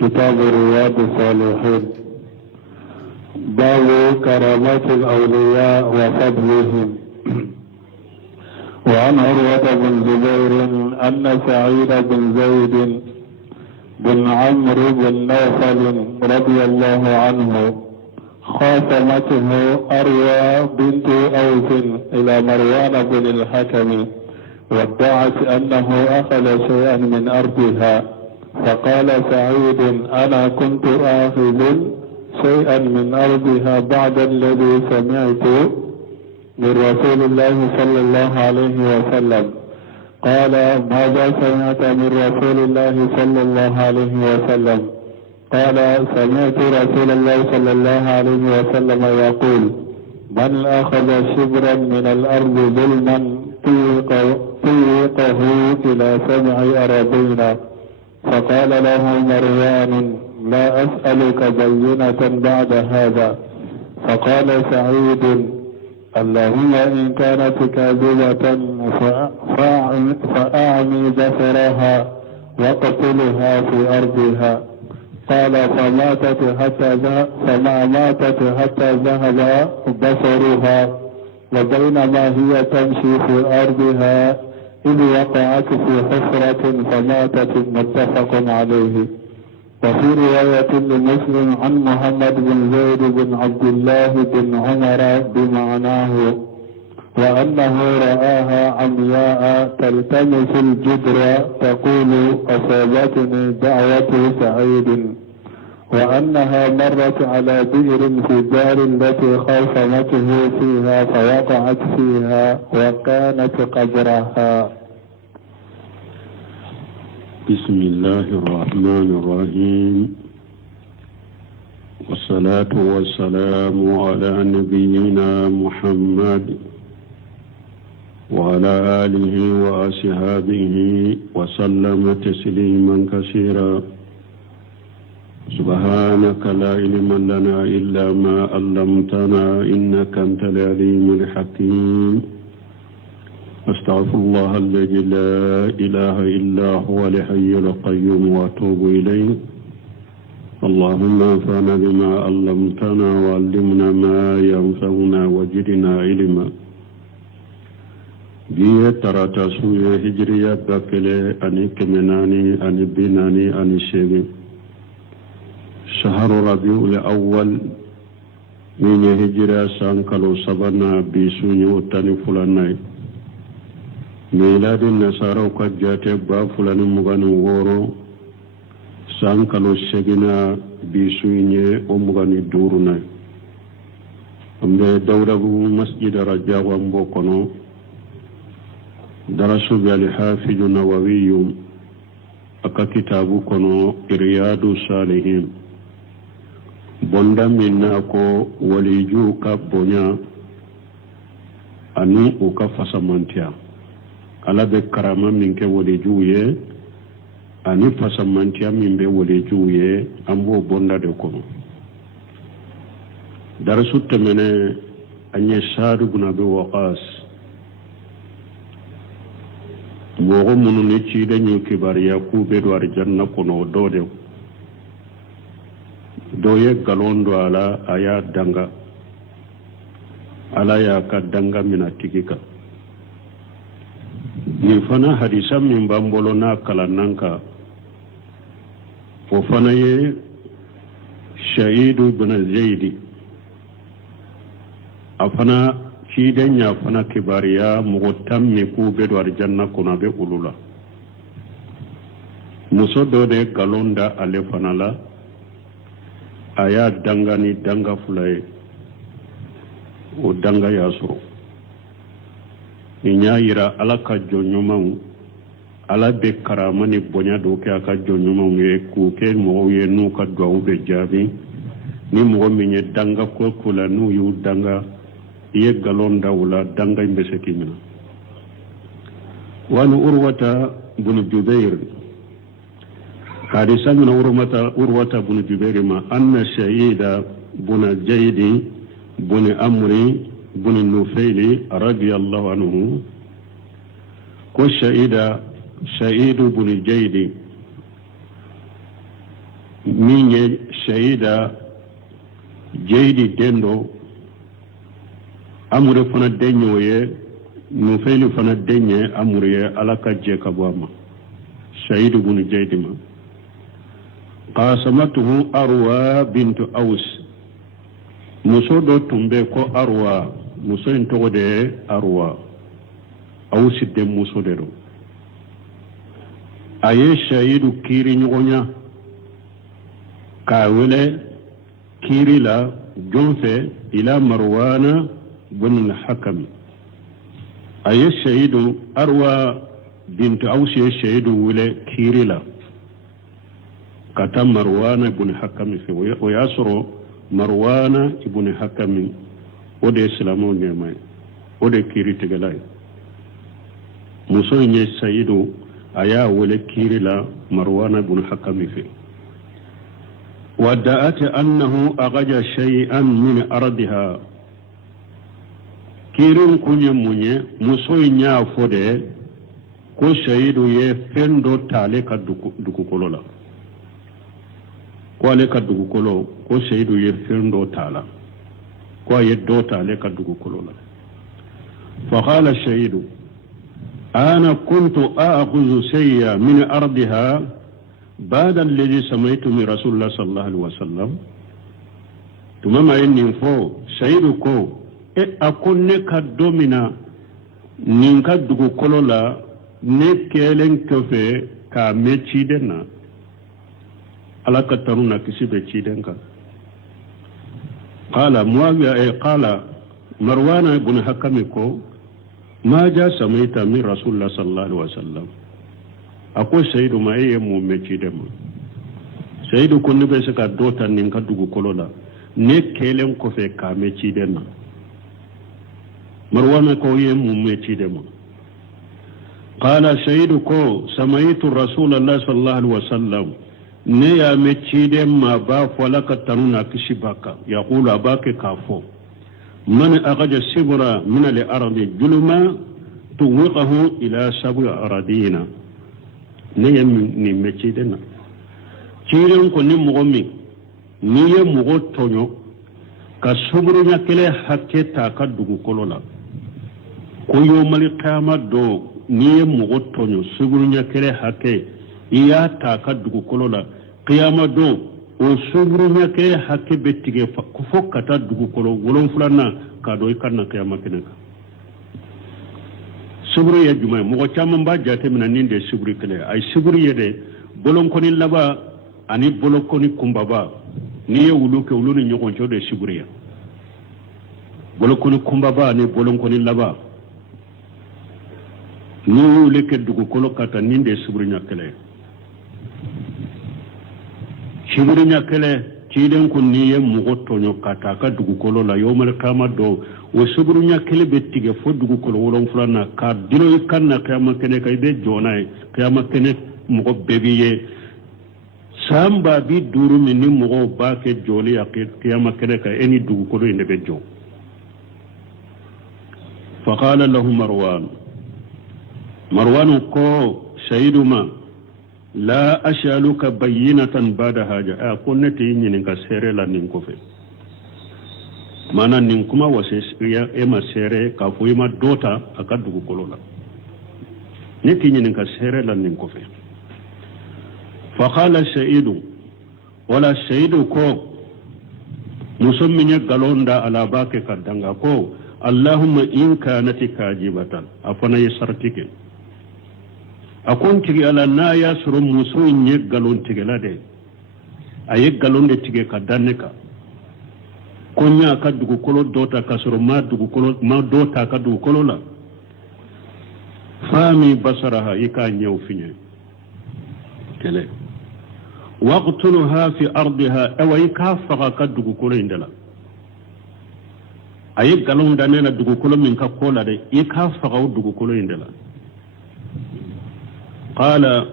كتاب رياض الصالحين. باب كرامات الأولياء وفضلهم. وعن عروة بن زبير أن سعيد بن زيد بن عمرو بن نوفل رضي الله عنه خاصمته أروى بنت أوس إلى مروان بن الحكم، وادعت أنه أخذ شيئا من أرضها، فقال سعيد: أنا كنت آخذ شيئا من أرضها بعد الذي سمعت من رسول الله صلى الله عليه وسلم. قال: ماذا سمعت من رسول الله صلى الله عليه وسلم؟ قال: سمعت رسول الله صلى الله عليه وسلم يقول: من أخذ شبرا من الأرض ظلما طيقه إلى 7 أراضين. فقال له مروان: لا أسألك بينة بعد هذا. فقال سعيد: اللهم إن كانت كاذبة فأعمي بصرها واقتلها في أرضها. قال: فما ماتت حتى ذهب بصرها، وبينما هي تمشي في أرضها إذ وقعت في حفرة فماتت، متفق عليه. وفي رواية لمسلم عن محمد بن زيد بن عبد الله بن عمر بمعناه، وأنه رآها عمياء تلتمس الجدر تقول: أصابتني دعوة سعيد، وأنها مرت على بئر في الدار التي خاصمته فيها فوقعت فيها وكانت قبرها. بسم الله الرحمن الرحيم، والصلاة والسلام على نبينا محمد وعلى آله وأصحابه وسلم تسليما كثيرا. سبحانك لا علم لنا إلا ما علمتنا إنك أنت العليم الحكيم. أستغفر الله الذي لا إله إلا هو الحي القيوم وأتوب إليه. اللهم انفعنا بما علمتنا وعلمنا ما ينفعنا وزدنا علما. بيه تراتا سوية هجرية بكلي أني كمناني أني بناني أني شيبي. شهر ربيع الأول من هجرة سانكالو سبنا بيسوني وطاني فلاناي. ميلاد النصارى قد جاءت بافلان مغاني وورو سانكالو سجنا بيسوني ومغاني دورنا. أمي دورة مسجد رجاء ومبوكونو درسوا بالحافظ النووي أكا كتابو كونو رياض الصالحين. bonda minna ko waliju ka bonya ani o ka fasamantiya ala be karama min ke waliju ye ani fasamantiya min be waliju ye ambo bonda de kono. darasu temene anye Sa'd ibn Abi Waqqas mogo munu ne ci da ñu kibariya ku be do arjanna kono do de doye galondo ala aya danga ala ya ka danga mina tigika ni fana hadisa min bambolo na kalananka o fana ye Shahidu bin Zaidi afana ciden ya fana kibariya mugo tammi ku be do arjanna kono be ulula muso do de galonda ale fana la aya danga ni danga fulaye o danga yaso inya yira ala ka jonyuman ala be karama ni bonya do ke aka jonyuman ye ku ke mo ye nu ka do be jabi ni mo minye danga ko kula nu yu danga ye galonda wala danga mbese kimina. wa urwata bin Jubair حادثة من أروة بن جبير ما أن الشهيد بن جيد بن أمري بن النفيل رضي الله عنه كالشهيد بن جيد minye shahida jeydi dendo amure fana denyoye nufeli fana denye amure alaka je kabwama shahidu bunu jeydima qasamatuhu arwa bintu aus muso do tumbe ko arwa muso en togode arwa aus de muso de do aye shahidu kiri nyonya ka wele kiri la jonfe ila marwana bin al-hakam aye shahidu arwa bintu aus ye shahidu wele kiri la kata marwana ibn hakam fi wa yasru marwana ibn hakam ode islamu nyamay ode kiri tegalay muso nye shahidu aya wele kiri la marwana ibn hakam fi ودعت أنه أغجى شيئا من أرضها كيرون كوني موني مسوي نيا فودي كو شهيدو يفندو تاليكا دوكو كولو لا كو عليكا دوكو كولو كو شهيدو يفندو تالا كو يدو تاليكا دوكو كولو لا فقال الشهيد أنا كنت أخذ شيئا من أرضها بعد الذي سمعت من رسول الله صلى الله عليه وسلم ثم ما ينفو شهيدكو أكون كدومنا نينكا دوكو كولولا نكيلن كفي كاميتشيدنا على كترونا كسيبه تشيدنكا قال معاوية قال مروان بن حكمكو ما جاء سمعت من رسول الله صلى الله عليه وسلم ako shaidu ma eye mu meci dem shaidu ko ne be se ka dota nin ka dugu kolola ne kelen ko fe ka meci dem marwana ko ye mu meci dem qala shaidu ko samaitu rasulullah sallallahu alaihi wasallam ne ya meci dem ma ba falaka tanuna kishibaka yaqulu abake kafo man agaja sibra min al-ardi julma tuwiqahu ila sab'i aradina ne ni meci dena ciren ko ni mogo mi ni ye mogo tonyo ka suburu nya kele hakke ta ka dugu kolola ko yo mali qiyama do ni ye mogo tonyo suburu nya kele hakke iya ta ka dugu kolola qiyama do o suburu nya kele hakke betige ko fokata dugu kolo wolon fulana ka do ikanna qiyama keneka subru ya jumay mo chama ba jate mina ninde subru kele ay subru yede bolon koni laba ani bolon koni kumbaba ni ye wulu ke wulu ni nyogon chode subru ya bolon koni kumbaba ani bolon koni laba ni wulu ke dugu kolo kata ninde subru nya kele subru nya kele ciden ko ni ye mo tonyo kata ka dugu kolo la yomal kama do o suburu nya kele betige fo dugu kolo wolon fulana ka dilo kanna kayama kene kay be jonay kayama kene mo bebiye samba bi duru min ni mo ba ke joli aqid kayama kene kay eni dugu kolo inde be jo فقال له مروان ko shahiduma لا أشألك بينة بعد هذا أكون نتيجة نك سير لا نكوفي mana nin kuma wase ya ema sere ka fo ima dota akadugo kolola ne tinyi nin ka sere la nin ko fe fa qala shaidu wala shaidu ko musumminya galonda ala bake kadanga ko allahumma in kanat kajibatan afana yasartike akon tigi ala na ya suru musunye galon tigelade aye galonde tige kadanne ka konya ka dugu kolo dota ka soro ma dugu kolo ma dota ka dugu kolo la fami basaraha ika nyew finye tele waqtuluha fi ardiha aw ika faqa ka dugu kolo indala ayi galon dane la dugu kolo min ka kola de ika faqa dugu kolo indala qala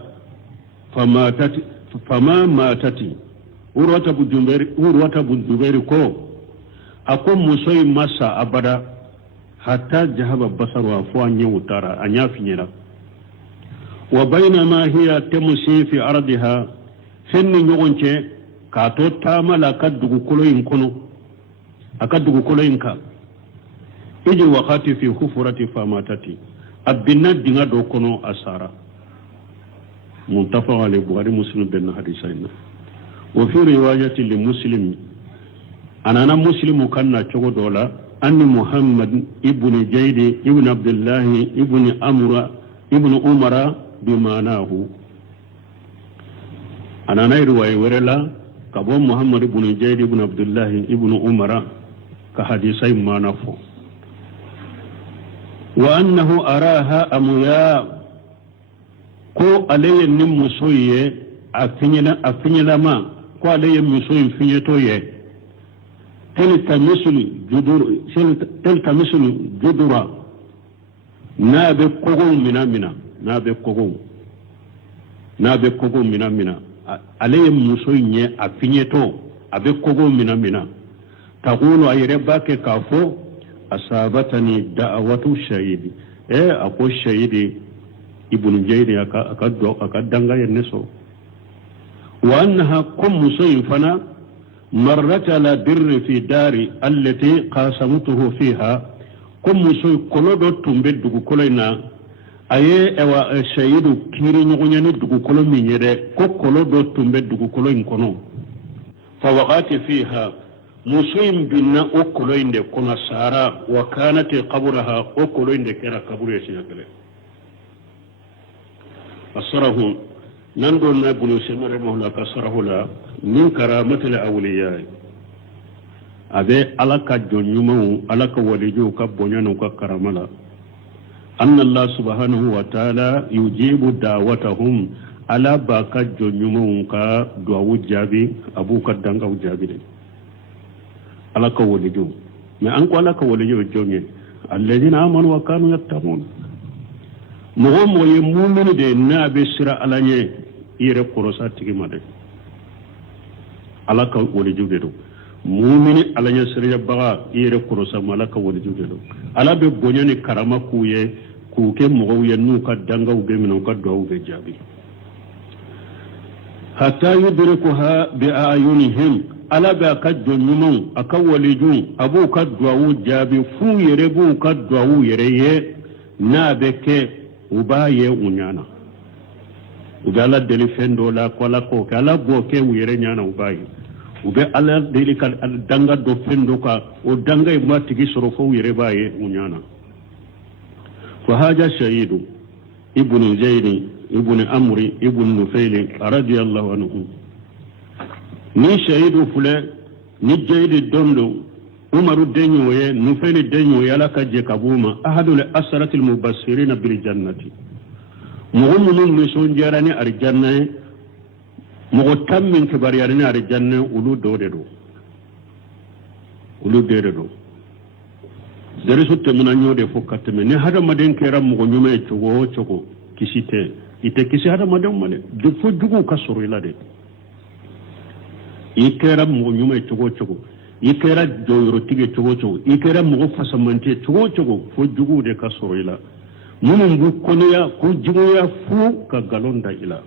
fama matati urwata bu jubairi ko akon musoyi masa abada hatta jahaba basarwa fo anye wutara anya finyera wa bainama hiya tamshi fi ardiha fenni nyogonce kato tamala akadugu koloyin kono akadugu koloyin ka iji wakati fi hufurati famatati abinna dinga do kono asara muntafaq alayhi bukhari muslim bin hadithaina wa fi riwayati li muslim anana muslimu kanna chogo dola anni muhammad ibn jayd ibn abdullah ibn amra ibn umara bimanahu anana riwaya werela kabo muhammad ibn jayd ibn abdullah ibn umara ka hadisai manafo wa annahu araha amuya ko alayya nin musoye afinyela ma ko alayya musoye finyetoye tilka mislu judura na be kogo mina alayya musoye nye afinyeto abe kogo mina taqulu ayre bake kafo asabatani da'watu shahidi ako shahidi ibn jayri aka danga yenneso wa annaha kum musayfana marrat ala birri fi dari allati qasamtuhu fiha kum musay kolodo tumbe dugu koloina aye ewa shahidu kiri nyogonyani dugu kolo minyere ko kolodo tumbe dugu koloin kono fa waqati fiha musoyin binna o koloinde kono sara wa kanat qabraha o koloinde kera kaburu yashakale asrahu nando na bunu semare mohla kasrahu la min karamatil awliya abe alaka jonyumu alaka walijo ka bonyano ka karamala anna allah subhanahu wa ta'ala yujibu da'watahum ala baka jonyumu ka duwa jabi abuka danga jabi de alaka walijo me an ko alaka walijo jonge alladhina amanu wa kanu yattaqun mogo moye mumini de na be sira alanye ire korosa tigi made alaka walijo de do mumini alanye sira baga ire korosa malaka walijo de do ala be bonyani karama kuye kuke mogo ye nuka danga ube mino ka do ube jabi hatta yudrikuha bi ayunihim ala ba ka jonyumu aka waliju abu ka duwa jabi fu yere bu ka duwa yere ye na be ke ubaye unyana ugala deli fendo la kola ko kala bo ke yere nyana ubaye ube ala deli kal danga do fendo ka o danga e matigi soro fo yere baye unyana fa haja shahidu ibn zayd ibn amri ibn nufayl radiyallahu anhu ni shahidu fule ni jaydi dondo umaru denyoye nufayl denyoye ala kaje kabuma ahadul asratil mubassirin bil jannati mu'minun mison jarani arjanna mu'tam min kibar yarani arjanna ulu dodedo dere sutte muna nyode fokkatte me ne hada maden keram mo nyume chogo kisite ite kisi hada maden mane du fo dugu kasoro ilade ikera mo nyume chogo ikera joyro tige chogo ikera mo fasamante chogo fo dugu de kasoro ila munum bu konya ko jigoya fu ka galonda ila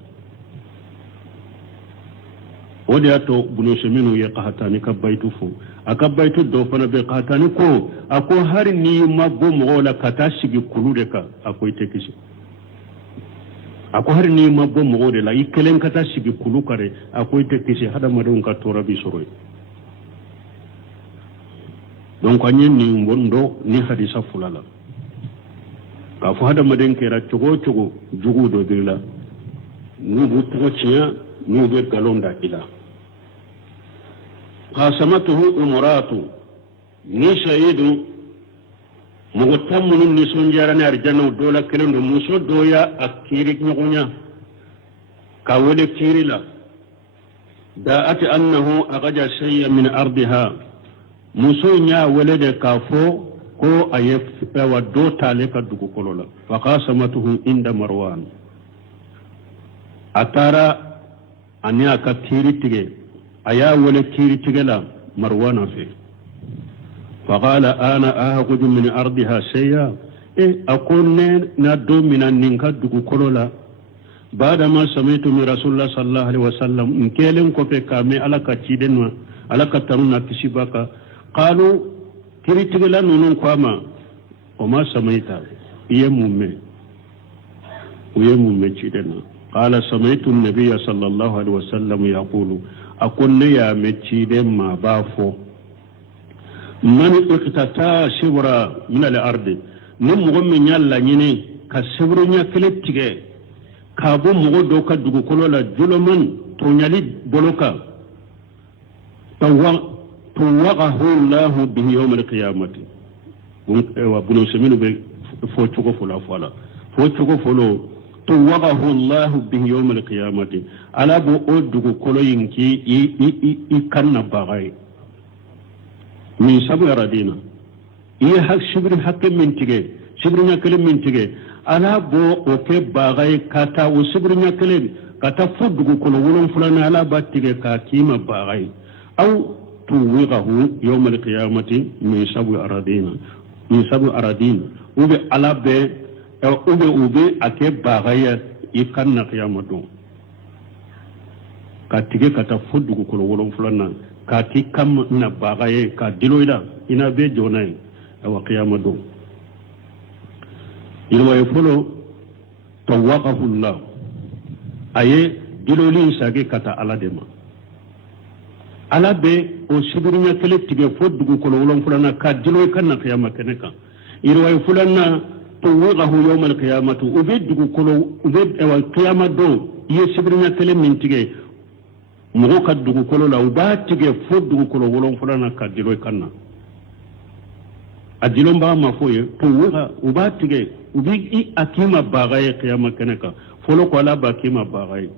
wodi ato bunu seminu ye qahatani ka baytu fu aka baytu do fana be qahatani ko ako har ni mabbo mo la kata sigi kulude ka ako itekisi ako har ni mabbo mo de la ikelen kata sigi kulu kare ako itekisi hada madon ka tora bi soroy donc anyen ni ngondo ni hadisa fulala ka fu hada maden kera chogo jugu do dilla nubu to ciya nube galonda ila qasamatuhu umratu ni shahidu mugotammun ni sonjarani arjanna dola kelendo muso doya akiri nyonya kawele kirila da'at annahu agaja shay'an min ardiha muso nya welede kafo ko ayef wa do tale ka dugu kolola fa qasamatuhu inda marwan atara anya ka kiri tige aya wala kiri tigela marwana fe faqala ana akhudhu min ardiha shay'a akone na domina ninka dugu kolola بعدما سمعت من رسول الله صلى الله عليه وسلم إن كيلن كوفي كامي على كتشيدن على كترونا كشباكا قالوا كريتغلا نونون كواما وما سمعت يمومي تشيدنا قال سمعت النبي صلى الله عليه وسلم يقول أكون يا متشيدن ما بافو من اقتتا شبرا من الأرض نمغم من يالا نيني كسبرنا كلتشيجي كابو مغدو كدغو كولولا جلومن تونيالي بولوكا توقه الله به يوم القيامة وابن سمين فوتشوكو فولا فولا فوتشوكو فولو توقه الله به يوم القيامة على بو أدغو كولو ينكي يكنا باغاي من سبو يردينا يحق شبر حق من تيجي شبرنا كلم من تيجي ala bo o ke bagay kata o sibrinya kelen kata fudugo kono wolon fulana ala battige ka kima bagay aw tuwiqahu yawm alqiyamati min sabu aradina ube ala be ube ake bagay ikanna qiyamatu katige kata fudugo kono wolon fulana ka ki kam na bagay ka diloida ina be jonay wa qiyamatu ilwaye folo tawaqahu Allah aye dilolin sage kata ala dema ala be o sibirinya kele tige foddugo kono wolon fulana ka diloy kanna qiyama keneka ilwaye fulana tawaqahu yawm alqiyamati ubeddugo kono ubed ewa qiyama do ye sibirinya kele min tige mugo kaddugo kono la uba tige foddugo kono wolon fulana ka diloy kanna adilon ba ma foye tuwaqa uba tige ubi akima bagaye qiyama keneka folo ko ala ba kima bagaye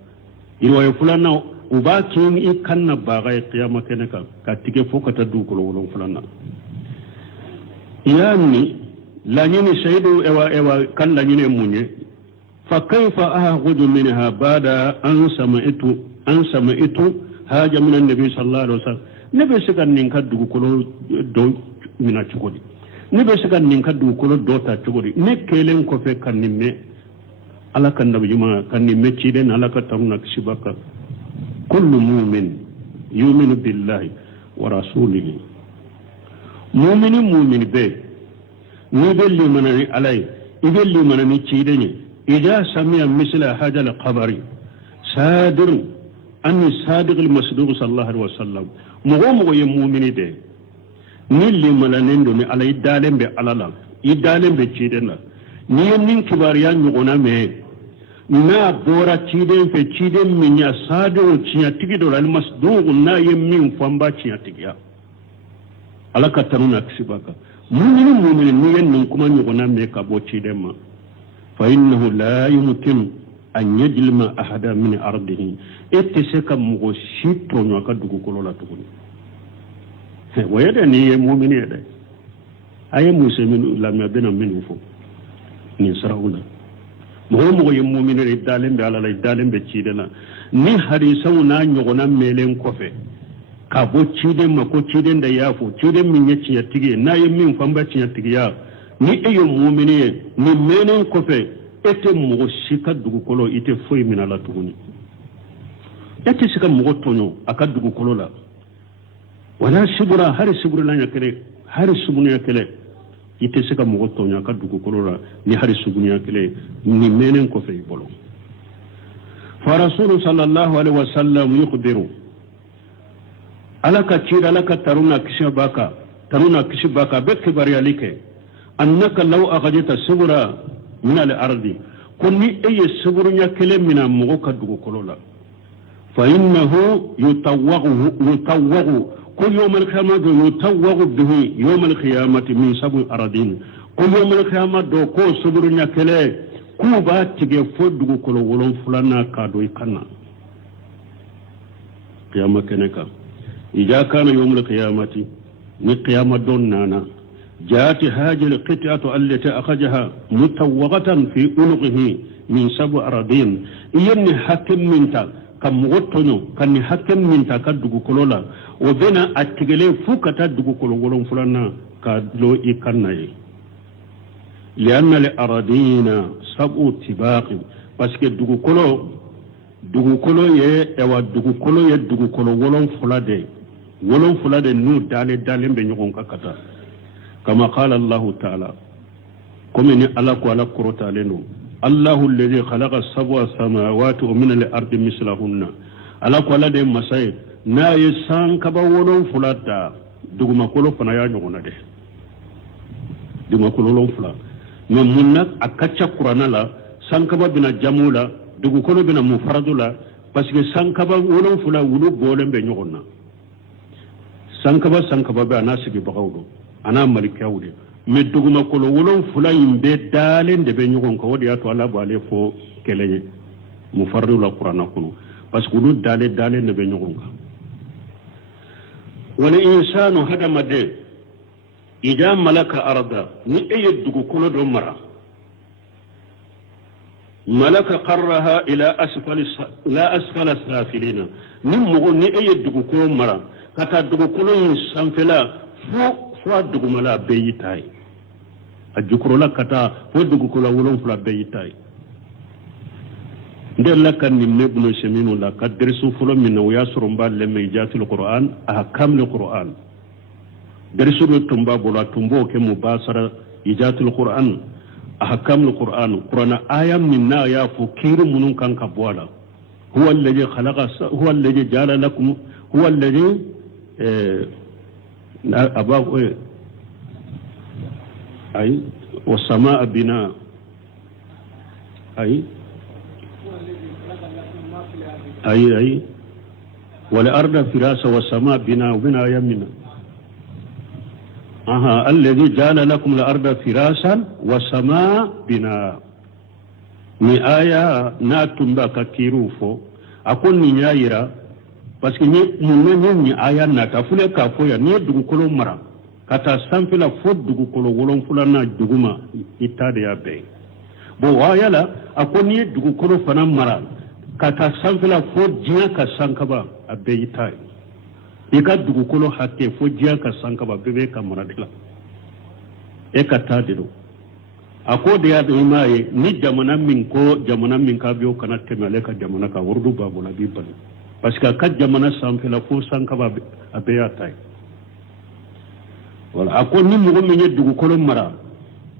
irwaye fulana uba kin kanna bagaye qiyama keneka ka tige fokata du ko wolon fulana yani la nyini shaidu ewa kan la nyine munye fa kayfa ahudu minha bada an samaitu haja min annabi sallallahu alaihi wasallam nabi sigan nin kaddu ko do mina chukodi ne be sigan nin kaddu ko do ta chugori ne kelen ko fe kan nimme ala kan da juma kan nimme ci den ala ka tamna shibaka kullu mu'min yu'minu billahi wa rasulihi mu'min be ni be limanani alai ibe limanani ci den ida sami'a misla hada al-qabri sadir an sadiq al-masduq sallallahu alaihi wasallam mu'min ye mu'mini de ni limalanen do ni ala idalen be alala idalen be ciden la ni nin kibariya nyugona me na bora ciden fe ciden minya sado ciya tigi do al masduq na yemmin famba ciya tigiya ala ka tanuna kisibaka mu'minin ni yen kuma nyugona me ka bo ciden ma fa innahu la yumkin an yajlima ahada min ardihi etteseka mugo shito nyoka dugu kolola tuguni wayada ni ye mu'mini yada aye muslimin lam yabina minhu fu ni saraula mo ye mu'mini re dalen be ala dalen be cidena ni hadisan na nyogona melen kofe ka bo ciden ma ko ciden da yafu ciden min yaci ya tige na ye min famba ci ya tige ya ni eyo mu'mini ni melen kofe ete mo shika dugu kolo ite foyi min ala tuguni ete shika mo tonyo aka dugu kolo la wala sibura hari sibura la nyakere hari subunu yakele ite seka mogoto nyaka dugu kolora ni hari subunu yakele ni menen ko fay bolo fa rasul sallallahu alaihi wasallam yukhbiru alaka tira alaka taruna kishbaka bekki bari alike annaka law aghadita sibura min al-ardi kunni ay siburu yakele mina mogo ka dugu kolola fa innahu yutawwagu كل يوم القيامة يتوغ به يوم القيامة من سبع أراضين كل يوم القيامة دو كو صبرنا كله كوبا تيجي فودو كلو ولون فلانا كادو يكنا قيامة كنكا إذا كان يوم القيامة من قيامة دون نانا جاءت هذه القطعة التي أخذها متوغة في عنقه من سبع أراضين إني حكم منتا kam mogotonyo kan ni hakem min ta ka dugu kolola o bena atigele fu kata dugu kolo wolon fulana ka lo ikanna yi lianna li aradina sabu tibaqi parce que dugukolo ye ewa dugukolo ye dugukolo wolon fula de nu dalen be ɲɔgɔn ka kata kama qala Allah ta'ala comme ni ala ko ala korotalen do Allahu alladhi khalaqa sab'a samawati wa min al-ardi mislahunna ala ko ala de masay na ye san kaba wolon fula da duguma kolo fana ya ɲɔgɔn de duguma kolo wolon fula mais munna akacca qur'ana la san kaba bina jamula dugukolo bina mufaradu la parce que san kaba wolon fula wulu bolen be ɲɔgɔn na san kaba be ana sigi bagaw do ana malikaw de mais duguma kolo wolon fula imbe dalen de be ɲɔgɔn ka wodi ato ala bale fo kelenye mufaradu la qur'ana kono parce que wulu dalen de be ɲɔgɔn ka wal insanu hadamade ida malaka arda ni eye dugukolo do mara malaka qarraha ila asfala safilina ni mogo ni eye dugukolo mara kata dugukolo yin sanfela fo dugumala be yitai a jukrola kata fo dugukolo wolon fula be yitai ndella kan ni nebno seminu la kadrisu folo min wa yasrumba lemme jatul qur'an ahkamul qur'an درسوا التنبا بولا تنبو كمباسرة إجات القرآن أحكام القرآن قرآن آية من آية فكير منون كان كبوالا هو الذي خلق هو الذي جعل لكم هو الذي أباب أي والسماء بناء أي والأرض فراسة والسماء بناء وبناء يمنا الذي جعل لكم الأرض فراشا والسماء بناء ni aya na tumba ka kirufo akon ni yaira parce que ni aya na ta fule ka fo ya ni dugukolo mara kata sampila fo dugukolo wolon fulana duguma itade ya be bo wayala akon ni dugukolo fana mara kata sampila fo jiya ka sankaba abe itai ika dugukolo hakke fo jiya ka sankaba bebe ka maradila e ka tadiro ako da ya da imaye ni jamana min ka biyo kana temale ka jamana ka wurdu babu na bibal parce que ka jamana sanfela fo sankaba abe ya tai wala ako ni mugo min dugukolo mara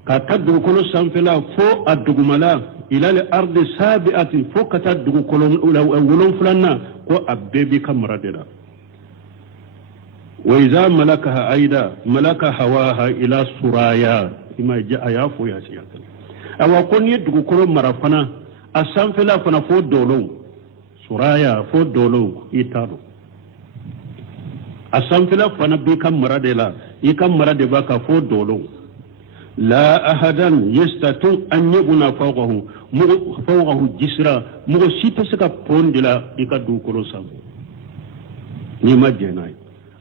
ka ta dugukolo sanfela fo adugumala ila al ardi sabi'ati fo ka ta dugukolo wolon fulanna ko abbe ka maradila وإذا ملكها أيضا ملك هواها إلى سرايا إما جاء يافو يا سيادة أو أكون يدعو كل مرفنا أسام فلا فو دولو سرايا فو دولو إتارو أسام فلا بيكا مردلا إيكا مرد باكا فو دولو لا أحدا يستطيع أن يبنى فوقه جسرا مغسيت سكا بوندلا إيكا دو كل سام نيما جناي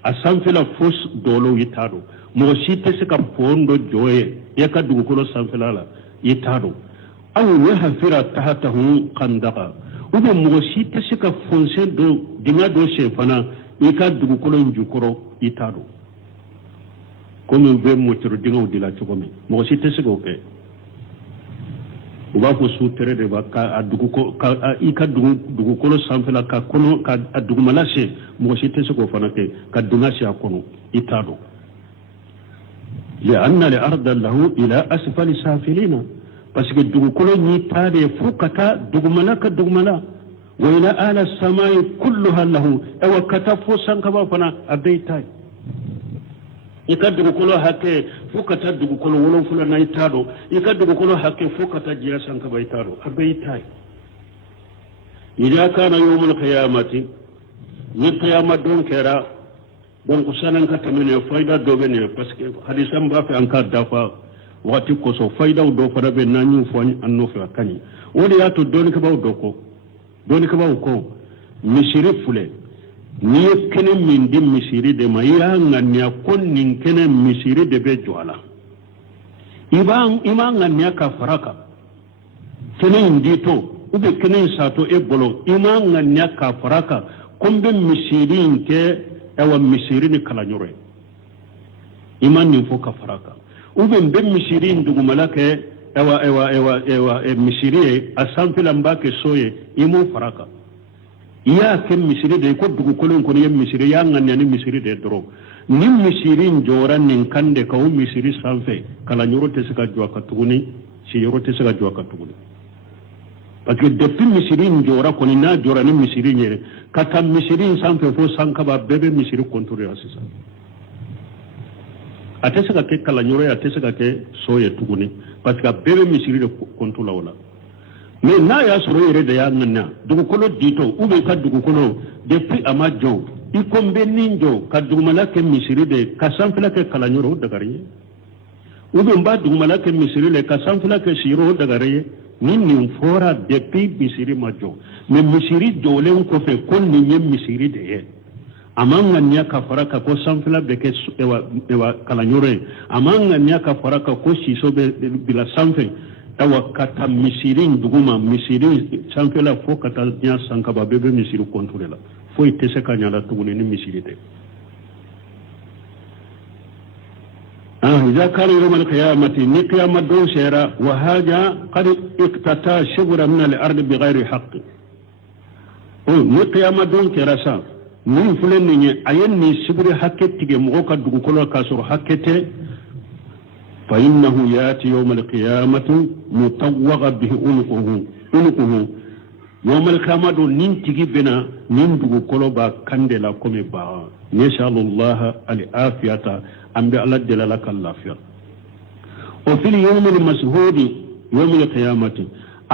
asanfela fos dolo yitado mo site se ka pondo joye ya ka dugukolo sanfela la yitado aw ya hafira tahatahu qandaqa ubo mo site se ka fonse do dinga do shefana ya ka dugukolo njukoro yitado comme be mo tiro dinga udila chogome mo site se go ke uba ko su tere de ba ka adugo ka ika dugu kolo sanfela ka kono ka adugo malase mo site se ko fanate ka dunasi akono itado ya anna li arda lahu ila asfali safilina parce que dugu kolo ni tade fukata dugu mala wa ila ala samai kulluha lahu aw katafu sankaba fana abeitai ika dugukolo hake fukata dugukolo wolon fula na itado ika dugukolo hake fukata jiya sankaba itado abe itai ida kana yawmul qiyamati ni qiyamah don kera don kusanan ka tamene faida do bene parce que hadisan ba fa an ka dafa wati ko so faida do fara be nanyu foni anno fa kani wodi ya to doni ka baw ko misiri fule ni kene min di misiri de ma ya nganya kon nin kene misiri de be joala ima nganya ka faraka kene indito ube kene sato e bolo ima nganya ka faraka kombe misiri nke ewa misiri ni kala nyore ima nin fo ka faraka ube mbe misiri ndugu malake ewa misiri a sanfila mbake soye imu faraka iya ke misiri de ko dugu kolon ko ye misiri ya nganya ni misiri de dro ni misiri njora nin kande ka o misiri sanfe kala nyoro te sika jwa katuguni si yoro te sika jwa katuguni parce que depuis misiri njora ko ni na jora ni misiri nyere kata misiri sanfe fo sanka ba bebe misiri contrôler asisa ateseka ke kala nyoro ya ateseka ke soye tuguni parce que bebe misiri de contrôler wala mais na ya soro yere da ya nganna dugu kolo dito ube ka dugu kolo depuis amajo i kombe ninjo ka dugu malake misiri de ka sanfila ke kala nyoro daga riye ube mba dugu malake misiri le ka sanfila ke shiro daga riye ni fora depuis misiri majo mais misiri dole ko fe kon ni nyem misiri de ye amanga nya ka faraka ko sanfila be ke ewa kala nyoro amanga nya ka faraka ko shiso be bila sanfe tawa kata misirin duguma misiri sanfela fo kata nya sankaba bebe misiri contrôler la fo itese ka nyala tuguni ni misiri de إذا كان يوم القيامة نقيام دون سيرا وهذا قد اقتطع شبرا من الأرض بغير حق نقيام دون كراسا من فلن أيني شبر حكت مغوكا دقوكولا كاسر حكت فإنه يأتي يوم القيامة مطوغ به أنقه يوم القيامة ننتجي بنا نندقو كلوبا كندلا كومي با نسأل الله العافية أم بألا دلالك اللافية وفي اليوم المشهود يوم القيامة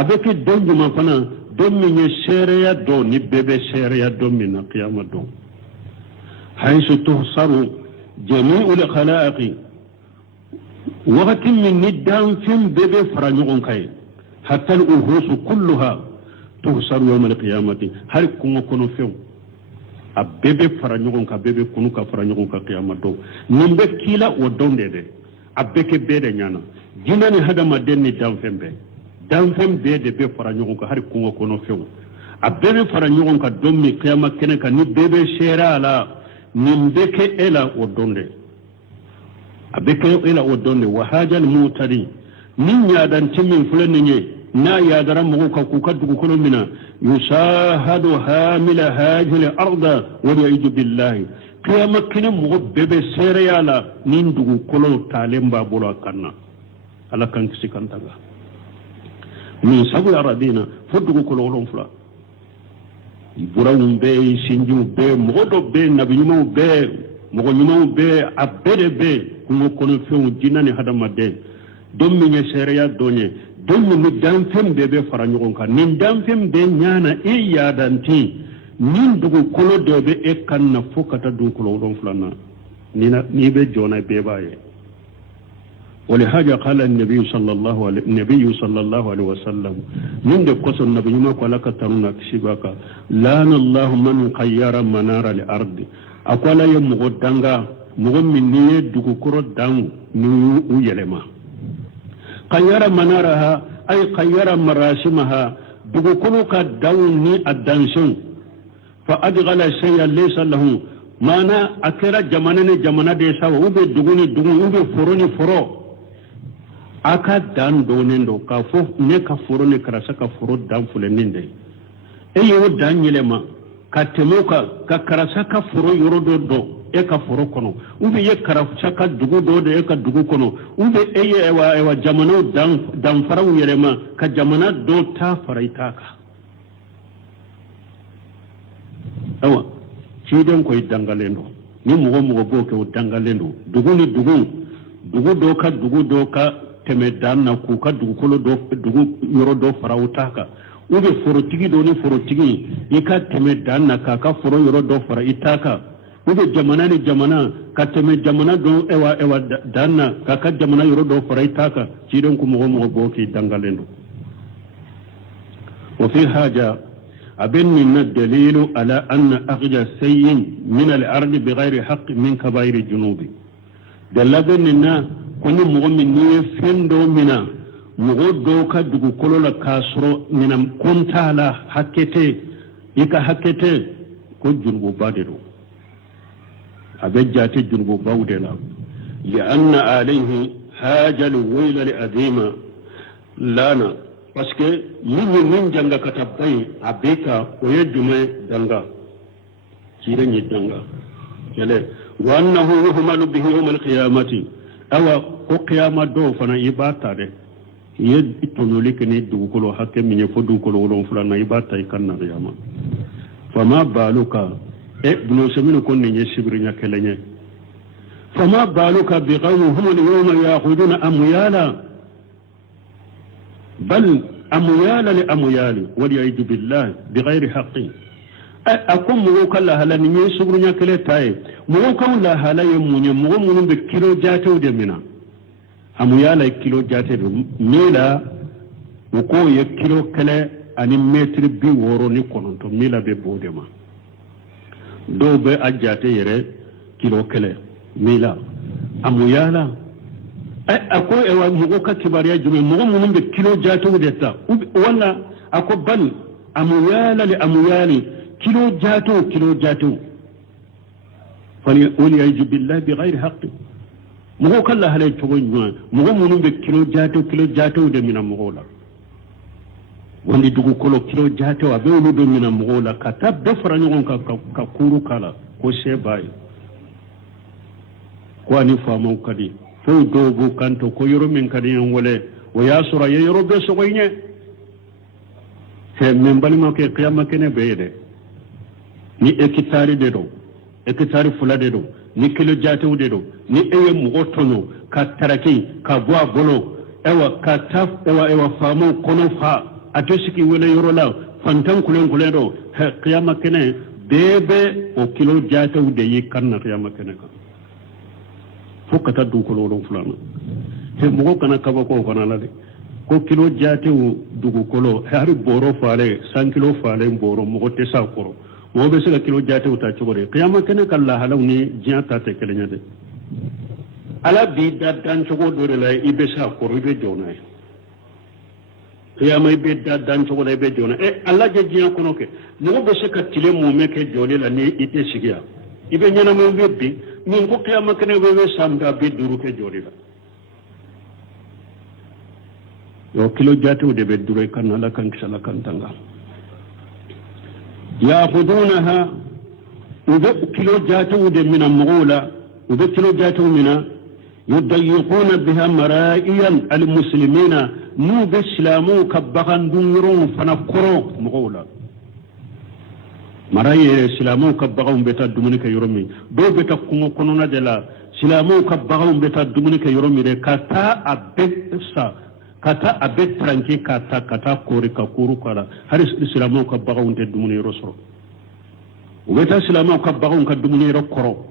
أبك الدنج ما فنا دومين سيريا دو نببي سيريا دومين القيامة دو حيث تحصر جميع الخلائق وقت من ندان فين ببي فرانيون كاي حتى الأهوس كلها تحصر يوم القيامة هل كنو فيو أببي فرانيون كا ببي كنو كا فرانيون كا قيامة دو نمبه كيلا ودون دي أبك بيدي نانا جناني هذا ما ديني دان فين بي دان فين بيدي بي فرانيون كا هل كنو فيو أببي فرانيون كا دومي قيامة كنكا نببي شيرا لا نمبه كيلا ودون دي abeke ila odonne wa hajal mutari nin yadan timin fulani ne na yadara mu ka ku kaddu ko mina yusahadu hamila hajil arda wa yaidu billahi qiyama kini mu bebe sere yala nin dugu kolo talemba bolo kanna ala kan kisi kantaga min sabu aradina fodugo kolo lon fula burawum be sinju be modo be nabiyumu be mogo nyumu be abede be kungo kono fewu jinani hadama de dommi nye sereya donye dommi ni danfem bebe faranyogon ka nin danfem be nyana e yadanti nin dugu kolo dobe e kanna fokata du kolo don fulana ni be jona be baye ولهذا قال النبي صلى الله عليه وسلم من دقص النبي ما قال كترنا كشباك لان الله من خير منار الارض اقول يوم غدانغا مغمن نيه دغكرو دان نيو يلما خير منارها اي خير مراسمها دغكرو كداوني الدانسون فادغل شيء ليس له مانا اكرا جمانه دي ساو وبي دغوني وبي فروني فرو aka dan donen do ka fo ne ka foro ne karasa ka foro dan fuleninde e yo dan yelema ka temo ka karasa ka foro yoro do e ka foro kono ube ye karasa ka dugu do e ka dugu kono ube e ye ewa jamano dan faraw yelema ka jamana do ta faraitaka awa ci den koy dangalendo ni mugo bo ke dangalendo dugu do ka teme danna ku ka dugu kolo do dugu yoro do farawutaka ube forotigi do ni forotigi ika teme danna ka foro yoro do fara itaka ube jamana ka teme jamana do ewa danna ka jamana yoro do fara itaka cidon ku mo bo ki dangalendo wa fi haja abin min dalilu ala anna akhja sayyin min al-ard bighayri haqq min kaba'ir junubi dalabinna kuni mogo min ni fendo mina mogo do ka dugu kolo la kasro mina kontala hakete ika hakete ko junbo badero abe jate junbo bawde la li anna alayhi haja al wayla al azima lana parce que min janga katabai abeka oyedume danga kire ni danga yale wa annahu yuhmalu bihi yawm al-qiyamati awa ko qiyama do fana ibata de yed itonoli kene dugukolo hakke minye fo dugukolo wolon fulana ibata ikanna qiyama fama baluka ibnu saminu konni yeshibrinya kelenye fama baluka bi qawmihum al-yawma ya'khuduna amyala bal amyala li amyali waliyadu billah bighayri haqqin akum mo kala hala ni yeshibrinya kele tay mo kam la hala yemunye mo mun be kilo jato de mina amuyala kilo jate do mila ko ye kilo kele ani metre bi woro ni kononto mila be bodema do be ajate yere kilo kele mila amuyala ako e wa mugo ka kibariya jume mugo munum be kilo jate de ta wala ako bal amuyala li amuyali kilo jate fali wali yajib billahi bighayri haqqi mugo kala halay togo nyuma mugo munum be kilo jato de mina mugo la wandi dugu kolo kilo jato abe wulu be mina mugo la kata be fara nyon ka kuru kala ko shebay ko ani famo kadi fo dogu kanto ko yoro min kadi en wole o yasura ye yoro be so goyne he men balima ke qiyamah kene beede ni ekitari de do ekitari fula de do ni kilo jatew de do ni ewe mugotono ka taraki ka boa bolo ewa ka taf ewa famu kono fa atosiki wala yorola fantan kulen do qiyama kene bebe o kilo jatew de yi kanna qiyama kene ka fokata du ko lo fulana he mugo kana kaba ko kana la de ko kilo jatew dugu kolo hari boro faale 100 kilo faale boro mugo te sa koro mo be sila kilo jate uta chogore qiyama kene kala halawni jiata te kelenya de ala bi dan chogo dore la ibe sa ko ibe jona qiyama ibe dan chogo ibe jona alla je jiya kono ke mo be se ka tile mo me ke jole la ni ite sigia ibe nyana mo be bi min ko qiyama kene be samda be duru ke jole la yo kilo jate de be duru kan ala kan kisala kan tanga يأخذونها وذكلوا جاتوا من المغولة وذكلوا جاتوا منها يضيقون بها مرائيا المسلمين نو بسلامو كبغان دونيرون فنقروا مغولة مرائي سلامو كبغان بيتا دومنيك يرومي دو بيتا كونونا دلا سلامو كبغان بيتا دومنيك يرومي كاتا أبسا kata abet tranke kata kore ka kuru kala haris islamu ka bagaw te dumuni rosro weta islamu ka bagaw ka dumuni rokoro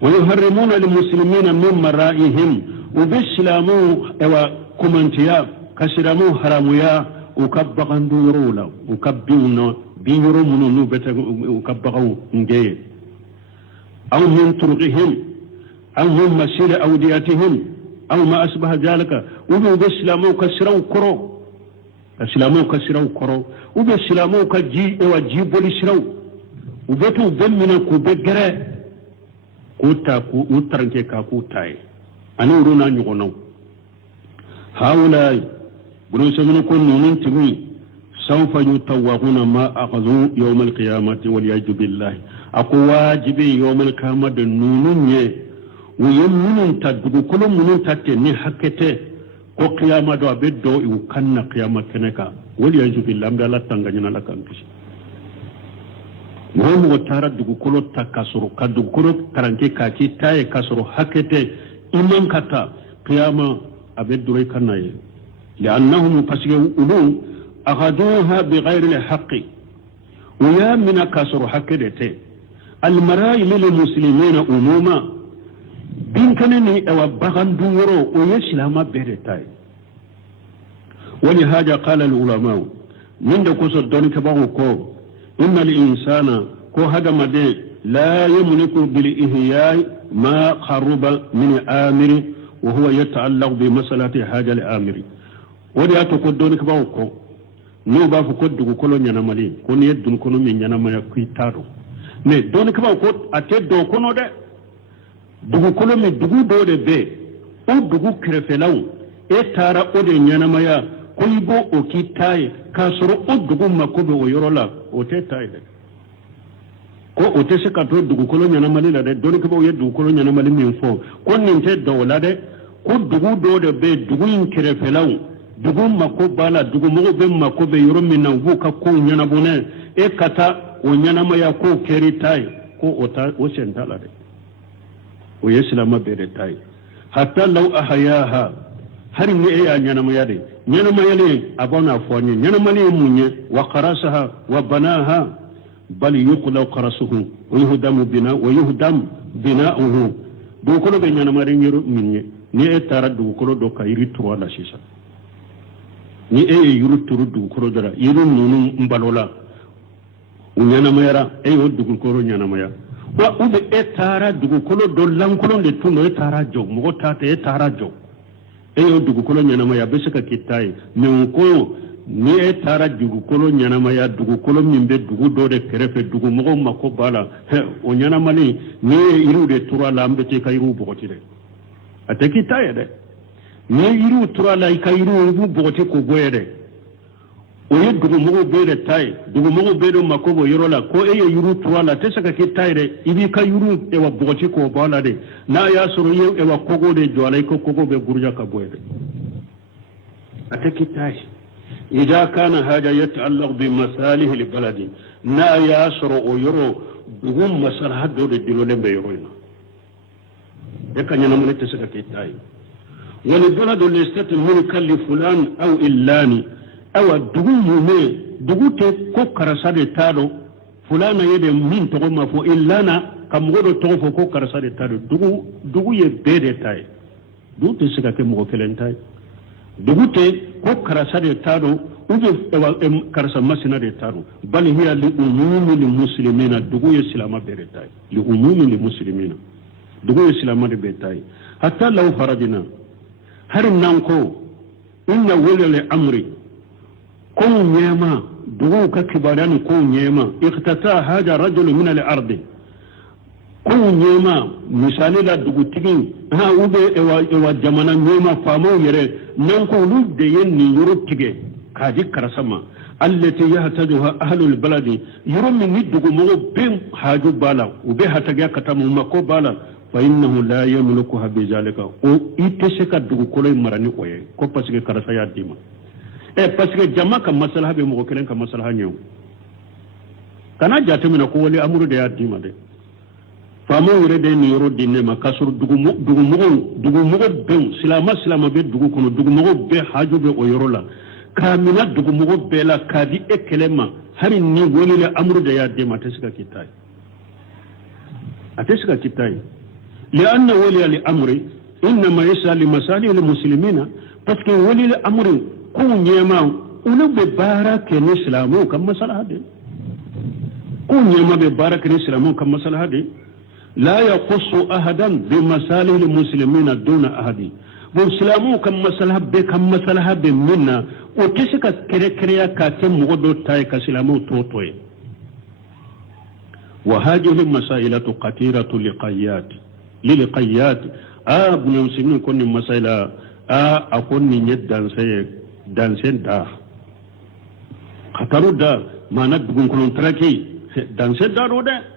wa yuharrimuna lil muslimina min mara'ihim wa bislamu ewa kumantiya kasilamu haramuya ukabbagan durula ukabbuna biyuru munu beta ukabbaw ngeye aw min turqihim aw min masil awdiyatihim أو ما أشبه ذلك وبه بسلامو كسرو كرو اسلامو كسرو كرو وبسلامو كجي وجي بولي سرو وبتو بمنا كوبغرا كوتا كو وترنكي كاكوتاي أنا ورونا نيغونو هؤلاء بلو سمنكم نونين تمي سوف يطوعون ما أخذوا يوم القيامة والعياذ بالله أقوا واجبي يوم القيامة نونين ويمنون تدغ كل منون تاتني حكته ko qiyama do abeddo e kanna qiyama keneka wali yanzu billah amdala tanganya la kankisi mo tara dugu kolo takasuru kadu kolo taranke kaki taye kasuru hakete iman kata qiyama abeddo e kannaye li'annahum fasigu ulum akhaduha bighayri al-haqq wa ya min kasuru hakete al-mara'i lil muslimina umuma bin kanani ewa bagan duworo o yesilama beretai wani haja qala al ulama min da ko so don ka bawo ko inna al insana ko hada made la yamliku bil ihya ma qaruba min amir wa huwa yata'allaq bi masalati haja al amir wani ato ko don ka bawo ko no ba fu ko dugu ko lo nyana mali ko ne yedun ko no min nyana ma yakui taro mais don ka bawo ko ate do ko no de dugu kolo me dugu do de be o dugu krefelaw etara ode nyana maya ko ibo o kitaye kasoro odugu makobe o yorola o te taide ko o te se ka to dugu kolo nyana mali la de doni ko ye dugu kolo nyana mali min fo ko nin te dawla de ko dugu do de be dugu in kere felaw dugu mako bala dugu mo be makobe yoro min na bu ka ko nyana bone e kata o nyana maya ko keri tai ko o ta o sentala de o yeslama be de tai hatta law ahyaha har ni e ya nyana maya de nyana maya le abona fonye nyana mali munye wa qarasaha wa banaha bal yuqlaw qarasuhu wa yuhdam bina'uhu do ko be nyana mari nyiro minye ni e tara do ko do ka yiri to la sisa ni e yuru turu do ko dara yiru nunu mbalola nyana mayara e o do ko nyana maya wa ube e tara do ko do lankolo le tuno e tara jog mo ta te e tara jog e o do ko nyana maya be saka kitai men ko ni e tara dugu kolo nyanamaya dugu kolo min be dugu do de kerefe dugu mogo mako bala o nyanamali ni iru de turala ambe te kayru bogoti de ateki taye de ni iru turala kayru bu bogoti ko boye de o ye dugu mogo be de taye dugu mogo be do mako bo yorola ko e ye iru turala te saka ki taye de ibi kayru e wa bogoti ko bala de na ya soro ye e wa kogo de jwala ko kogo be gurja ka boye de ateki taye إذا كان هذا يتعلق بمصالح البلد نا ياسر أو يرو بهم مصالح دور الدلول بيروينا يكن ينمو تسكت التاي وللبلد الاستت ملكا لفلان أو إلاني أو الدغو مي دغو تكو كرسال تارو فلان يدي من تغم فو إلانا كم غدو تغفو كو كرسال تارو دغو يبيد تاي دغو تسكت مغفلين تاي dugute ko karasa de taro ube karasa masina de taro bal hiya li umumi lil muslimina dugu islama bere tay li umumi lil muslimina dugu islama de betay hatta law faradina har nan ko inna wala amri ko nyema dugu ka kibaran ko nyema iqtata hada rajul min al ardi ko nyema misali la dugu tigin ha ube ewa jamana nyema famo yere nan ko ludde yenni yuruttige kaji karasama allati yahtajuha ahlul baladi yurmi niddugo mo ben haju bala ube hataga katamu mako bala fa innahu la yamliku bizalika o iteseka dugu kolay marani oye ko pasike karasa ya dima e pasike jama ka masalaha be mo kelen ka masalaha nyew kana jatemina ko wali amuru de ya dima de famo wure de ni yoro dinne ma kasur dugu mogo ben silama be dugu kono dugu mogo be haju be o yoro la kamina dugu mogo be la kadi ekelema hari ni woli le amru de ya de ma tesika kitai li anna wali li amri inma yasal li masalih al muslimina parce que wali li amri ko nyema ulu be baraka ni islamu kam masalaha de ko nyema be baraka ni islamu kam masalaha de لا يخص أحدا بمصالح المسلمين دون أحد والسلام كم مسألة بكم مسألة بمنا وتشك كريا كاتم مغدو تاي كسلامو توتوي وهذه المسائل قتيرة للقيات ابن المسلمين كن مسائل أكون نيت دانسين دا خطروا دا ما ندبون كنون تركي دانسين دا رودا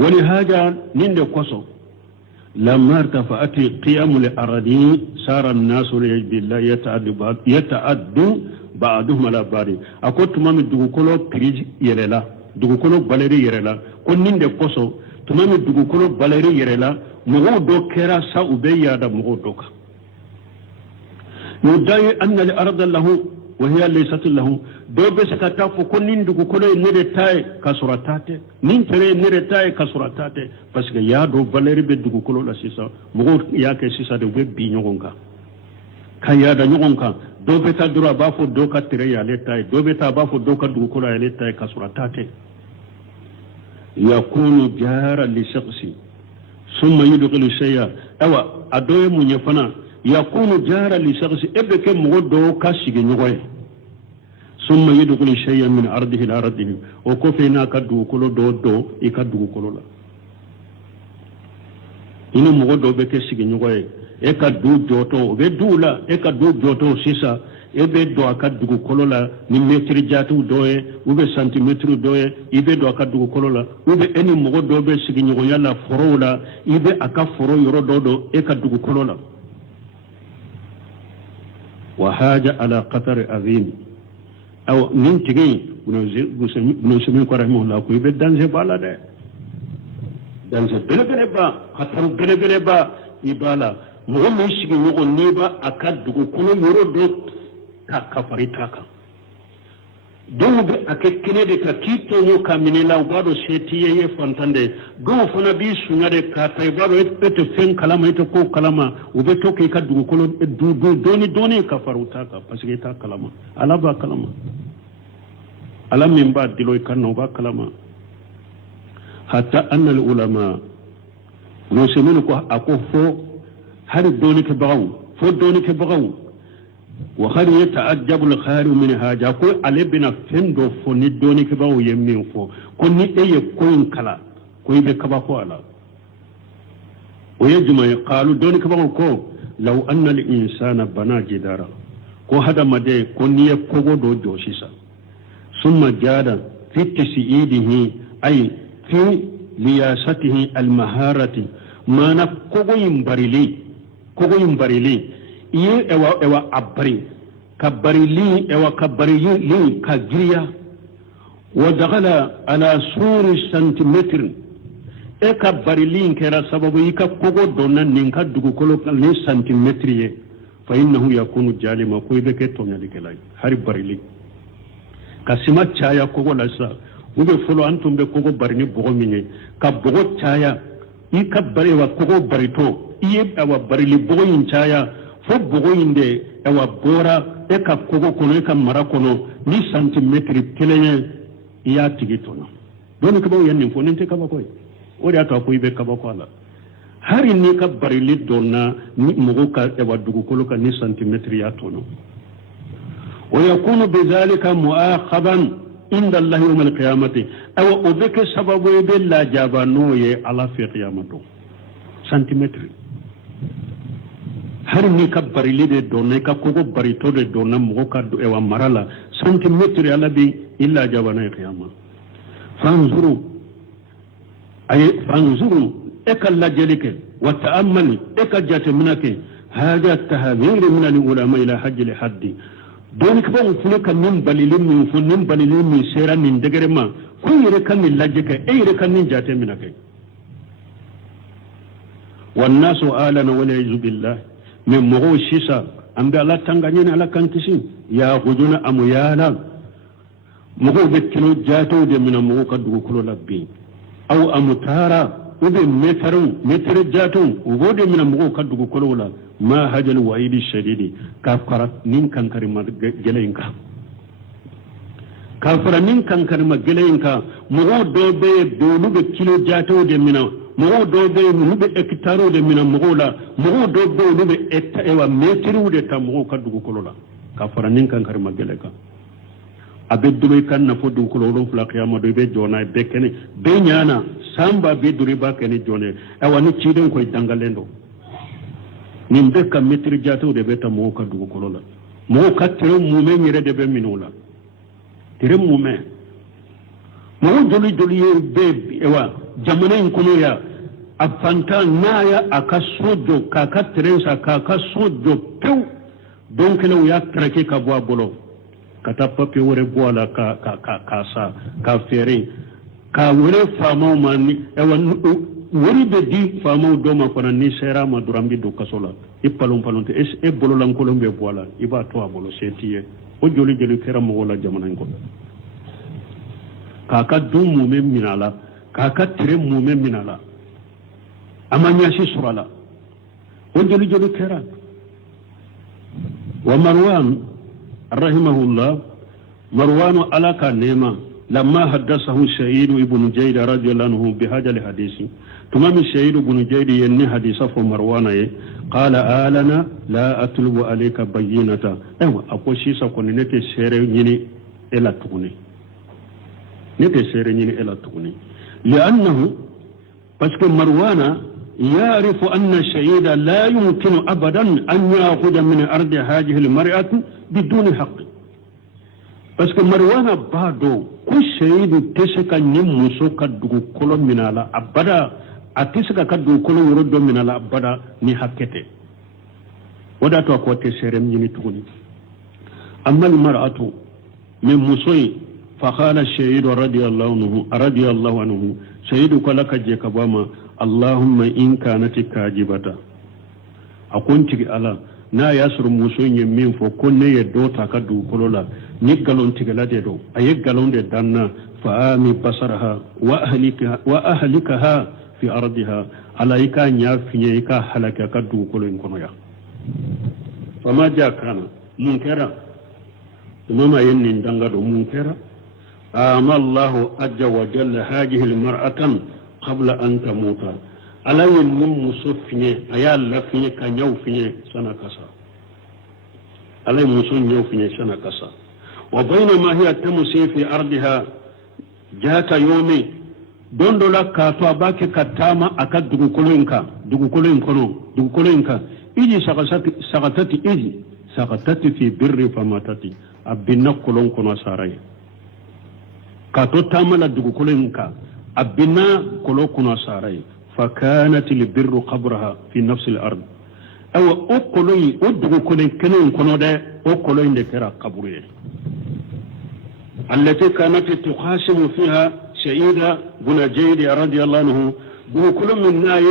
ولهذا نند قصو لما ارتفعت قيام الأراضي صار الناس بالله يتعدوا بعضهم على بعض أكو تمام دوكولو بريج يرلا دوكولو باليري يرلا كون نند قصو تمام دوكولو باليري يرلا مغو دو كرا سا أبيا دا مغو دوكا يدعي أن الأرض له وهي ليست له دو بسكتا فكون نندو كولو نرتاي كسراتاتي نينتري نرتاي كسراتاتي باسكو يا دو فاليري بدو كولو لا سيسا مغو يا كي سيسا دو بي نيونغا كايا دا نيونغا دو بتا درا بافو دو كاتري يا لتاي دو بتا بافو دو كدو كولو يا لتاي كسراتاتي يكون جارا لشخصي ثم يدخل شيئا اوا ادوي منيفنا يكون جارا لشخص ابك مغدو كاشيغي نيغوي ثم يدخل شيئا من ارضه الى ارضه وكفينا كدو كولو دو يكدو كولو لا ina mogo do be ke sigi nyogoye e ka du joto be dula e ka du joto sisa e be do aka dugu kolola ni metri jatu doye ube centimetre doye ibe do aka dugu kolola ube eni mogo do be sigi nyogo yalla forola ibe aka foro yoro do e ka dugu kolola wa haja ala qatar azim aw min tigi no semi ko rahimahullah ko ibe danse bala de danse bele ba khatar bele ba ibala mogo mi sigi nyogo niba aka dugu kolo yoro do ka faritaka don be ake kene de ka kito yo kaminela wado setiye ye fantande do fana bi sunyade ka tay wado ete fen kalama ete ko kalama ube to ke ka dugu kolo doni ka farutaka parce que ta kalama ala ba kalama ala min ba diloy kanno ba kalama hatta anna al ulama no semenu ko akofo har doni ke bagaw fo doni ke bagaw وخير يتعجب الخير من هاجا كو علي بنا فندو فني دوني كباو يمين فو كوني اي كوين كلا كوي بكبا كو على ويجمع قالوا دوني كباو كو لو ان الانسان بنا جدارا كو هذا مدي كوني كوغو دو جوشيسا ثم جاد في تسييده اي في لياسته المهارة ما نكوغو يمبريلي iye ewa abari kabarili ewa kabarili kagiriya ودخل على سور سنتيمتر كبرلين كرا سبب يكبقو دونا نينكا دوكو كولو لي سنتيمتر فإنه يكون جالما كوي بكي تونيا لكلاي هاري بريلي كاسما تشايا كوكو لسا ube folo antum be kogo barini bogo minye ka bogo chaya I ka bari wa kogo barito iye awa barili bogo yin chaya fo bogo inde awa bora e ka kogo kono e ka mara kono ni centimetre kelenye iya tigitono doni ka bawo yanni fo nente ka bakoy ori ata ko ibe ka bako ala hari ni ka barili donna ni mogo ka awa dugu kolo ka ni centimetre ya tono ويكون بذلك مؤاخذا عند الله يوم القيامة أو أبك سبب بالله جابانوه على في قيامته سنتيمتر هر نيكا بريلي دي دونا نيكا كوكو بريتو دي دونا موكا دو ايوا مرالا سنتيمتر على بي إلا جابانوه قيامة فانظروا إكا الله جلك وتأمل إكا جات منك هذا التهذير من العلماء إلى حج لحد donc ba on fule kan nim balilin min fun nim balilin min sera min degere ma ko yere kan min lajjeke e yere kan min jate min akay wan nasu alana wala yubillah min mo shisa ambe ala tanganye ala kan kisin ya hujuna amuyala mo be kilo jato de min mo ka dugo kulo labbi aw amutara ube metre jato ugode min mo ka dugo kulo la ما هجل الوعيد الشديد كافر من كان كريم جلينكا كافر من كان كريم جلينكا مو دوبي دولو بكيلو جاتو دي منا مو دوبي مو بإكتارو دي منا مغولا مو دوبي مو بإكتاوا مترو دي تامغو كدوكو كولولا كافر من كان كريم جلينكا abeddume kan na foddu ko lolon fla qiyama do be jona be kene be nyana samba be duri ba kene jone e wani ciden koy dangalendo nimbe ka metri jato de beta mo ka dugo kolola mo ka tere mume nyere de be minula tere mume mo doli be ewa jamana in kono ya afanta naya akasojo ka ka terensa ka ka sojo pew donc le ya trake ka bo bolo kata papi wore boala ka sa ka fere ka wore famo mani ewa wori be di famo doma fana ni sera ma durambi do kasola palonte e bolo lan kolombe boala iba to abolo setiye o joli kera mo wala jamana ngo kaka dum mumen minala kaka tere mumen minala amanya shi surala o joli kera wa marwan rahimahullah marwan alaka nema لما حدثه سعيد بن جيد رضي الله عنه بهذا الحديث تمام سعيد بن جيد يني حديثه فمروان قال آلنا لا أطلب عليك بينة ايوا اكو شي سكون نتي سيري ني الا تكوني نتي سيري ني الا تكوني لانه باسكو مروان يعرف أن الشهيد لا يمكن أبدا أن يأخذ من أرض هذه المرأة بدون حق بس مروان بعدو كل شهيد تسكى نمسو كدو كل من على أبدا أتسكى كدو كل يرد من على أبدا نحكته ودا تقوى تسيرم ينتوني أما المرأة من مسوي فقال الشهيد رضي الله عنه شهيد كلك جيكباما اللهم إن كانت كاذبة أكون تيجي على نا يسر مسوي يمين فكون يدو تكدو كلولا نيجالون تيجي لا ديدو أيجالون دانا فآمي بصرها وأهلكها في أرضها على إيكا نيافني إيكا حلقة كدو كلو كنويا فما جاء كان منكرا مما ينين دنگدو منكرا آما الله عز وجل هذه المرأة قبل أن تموت على ينم مصفني أيا لفني كان يوفني سنة كسا على مصن يوفني سنة كسا وبينما هي تمسي في أرضها جاءت يومي دون دولا كاتوا باكي كتاما أكاد دوكولينكا إيجي سقطت في بر فماتت أبنا كولون كنا ساراي كاتو تاملا دوكولينكا أبنا كولون كنا ساراي فكانت البر قبرها في نفس الأرض أو أقولي أدوكولين كنون كنا ده أقولين دكرا قبره التي كانت تقاسم فيها سيدة بن جيد رضي الله عنه كل من ناي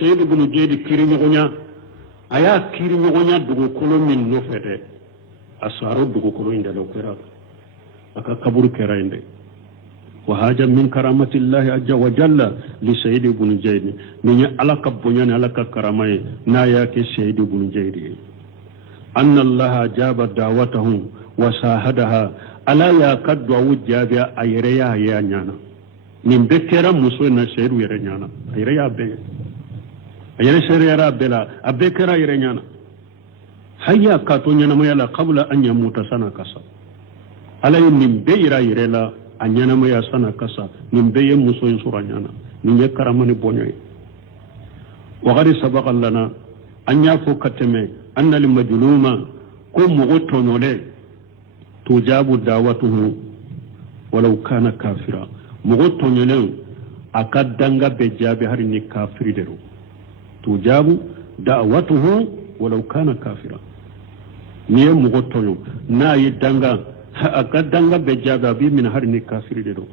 سيد بن جيد كريم غنيا أيا كريم غنيا كل من نفده أسارو كل عند لوكرا أكا كبر كراين وهذا من كرامة الله عز وجل لسيد بن جيد من على كبنيان على كرامة نايا كسيد بن جيد أن الله جاب دعوته وساهدها ألا يكاد وجابا أيريا يا نانا من بكرة مسوينا سيرو يا نانا أيريا بي أيريا سيريا بلا أبكرة يا نانا هيا كاتونيا نميلا قبل أن يموت سنة كسا ألا من بيرا يرلا أن ينمي سنة كسا من بي مسوين سورا نانا من يكرمني بونيوي وغير سبق لنا أن يفو كتمي أن المجلوم كم مغتون له تجاب دعوته ولو كان كافرا مغتون له أكاد دنگا بجاب هرني كافر درو تجاب دعوته ولو كان كافرا نيه مغتون نا يدنگا أكاد دنگا بجاب بي من هرني كافر درو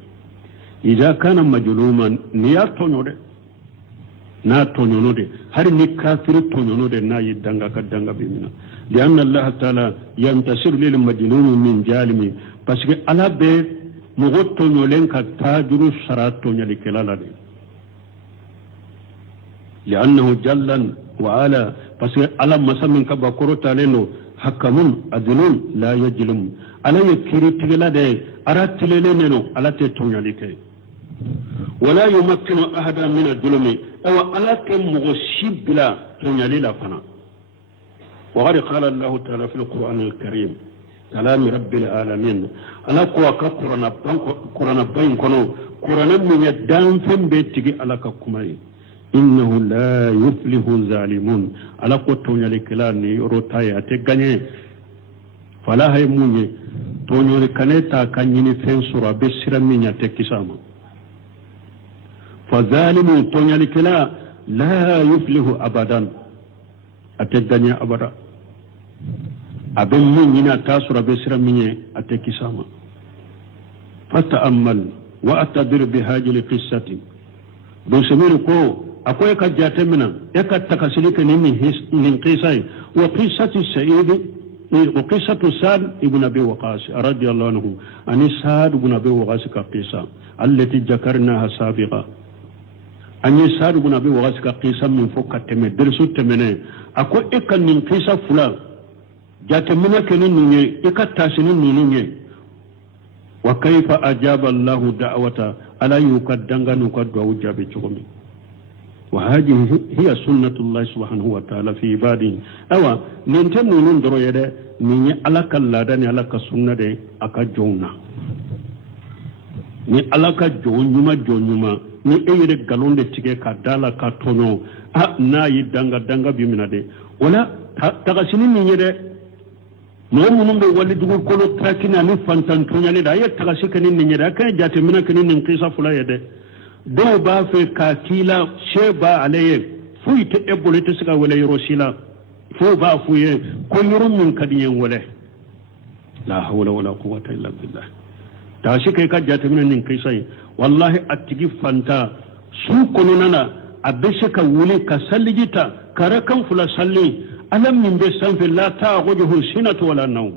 إذا كان مجلوما نيا تونو نا تونو دي هرني كافر تونو دي نا يدنگا كدنگا بي من لأن الله تعالى ينتصر للمجنون من جالمي بس على بيت مغطو نولين كتاجر سراتو نلكلالا دي لأنه جلا وعلا بس على مسمن كبكرو تالينو حكمون أدلون لا يجلم على يكيري تغلا دي أرات لينينو على تيتو نلكي ولا يمكن أحدا من الظلم أو على كمغشب بلا تنيالي فنا وقد قال الله تعالى في القرآن الكريم كلام رب العالمين أنا قوى قرآن بين كنو قرآن من يدان فم بيتك على ككمي إنه لا يفلح الظالمون على قطون يلكلاني روتاي أتغني فلا هي موني تونيو لكنيتا كنيني فنسورا بسر من يتكساما فظالم تونيو لكلا لا يفلح أبدا أتغني أبدا abin yin yana tasura bai siran minye a ta kisama fata ammal wa atadir bi hajil qissati don samir ko akwai ka jata mina ya ka takasilika ne min qisai wa qissati sa'id wa qissatu sa'd ibn abi waqas radiyallahu anhu ani sa'd ibn abi waqas ka qissa allati zakarnaha sabiqa ani sa'd ibn abi waqas ka qissa min fokka teme dirsu temene akwai ikan min qissa fulan jatamina kenin nunye ikatasinin nunye wa kaifa ajaba Allah da'wata ala yukaddanga nukadwa ujabe chukumi wa hadhihi hiya sunnatullah subhanahu wa ta'ala fi ibadihi awa ninten nunun doro yede ninye alaka lada ni alaka sunna de aka jonna ni alaka jonyuma ni eyere galonde tige ka dala ka tono na yi danga bimina de wala tagasini ni yede no munum be walli dugul kolo trakina ni fantan tonyale da ya tagasi kani ni yede kan jate mina kani ni qisa fula yede do ba fe ka kila sheba alaye fuite ebole te sika wala yorosila fo ba fuye ko yorum min kadiyen wala la hawla wala quwwata illa billah ta shi kai ka jata min nin kai sai wallahi attigi fanta su kono nana abeshe ka wuli ka salligita kare kan fula salli alam min be sanfi la ta'khudhu sinatu wala nawm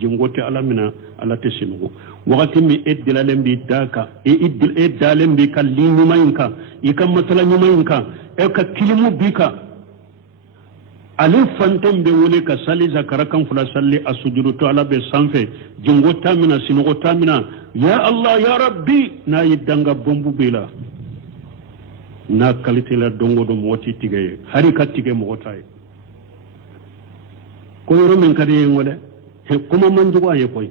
jingote alamina ala tesinu wakati mi eddilalen bi daka eddalen bi kalli nyumayinka ikam matala nyumayinka e ka kilimu bika alin fantan be wole ka sali zakara kan fula salli asujudu to ala be sanfe jingo tamina sinugo tamina ya allah ya rabbi na yidanga bombu bila na kalite la dongo do moti tigay hari ka tige mo tay ko yoro men kadi ngole he kuma man jugo ay koy